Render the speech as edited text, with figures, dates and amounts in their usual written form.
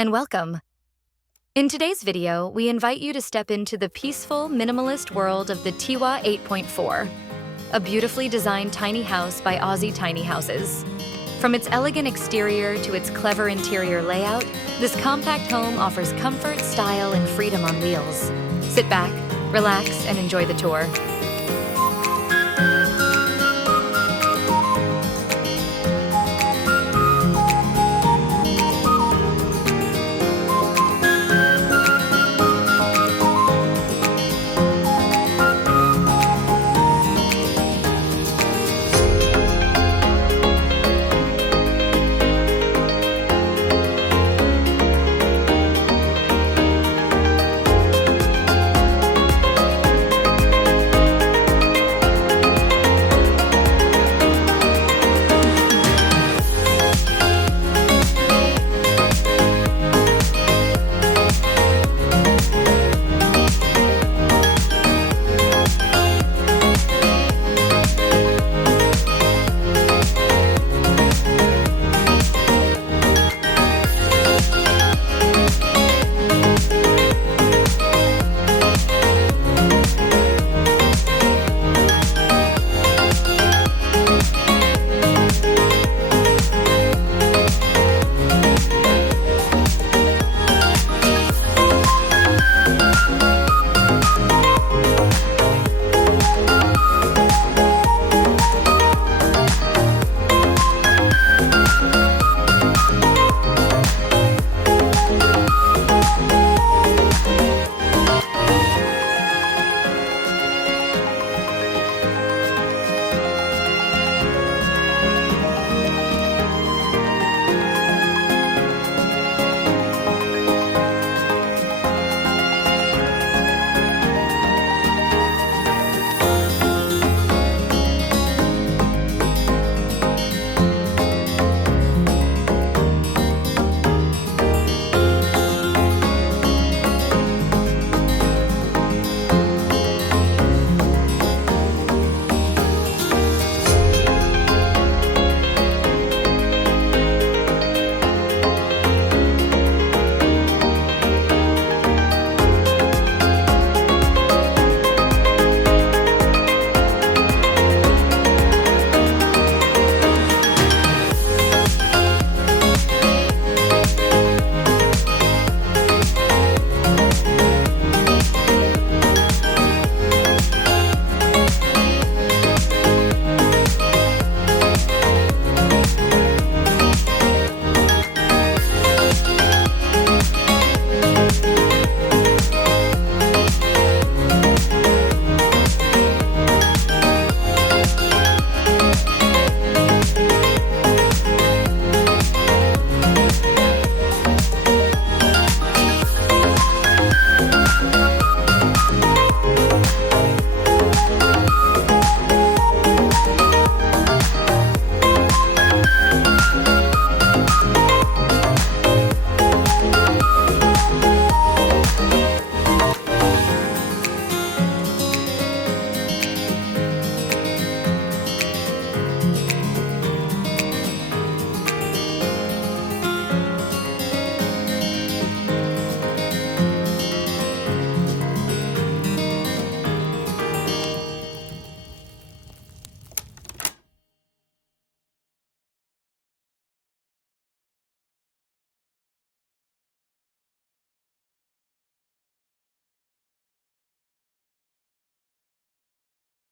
and welcome. In today's video, we invite you to step into the peaceful, minimalist world of the Teewah 8.4, a beautifully designed tiny house by Aussie Tiny Houses. From its elegant exterior to its clever interior layout, this compact home offers comfort, style, and freedom on wheels. Sit back, relax, and enjoy the tour.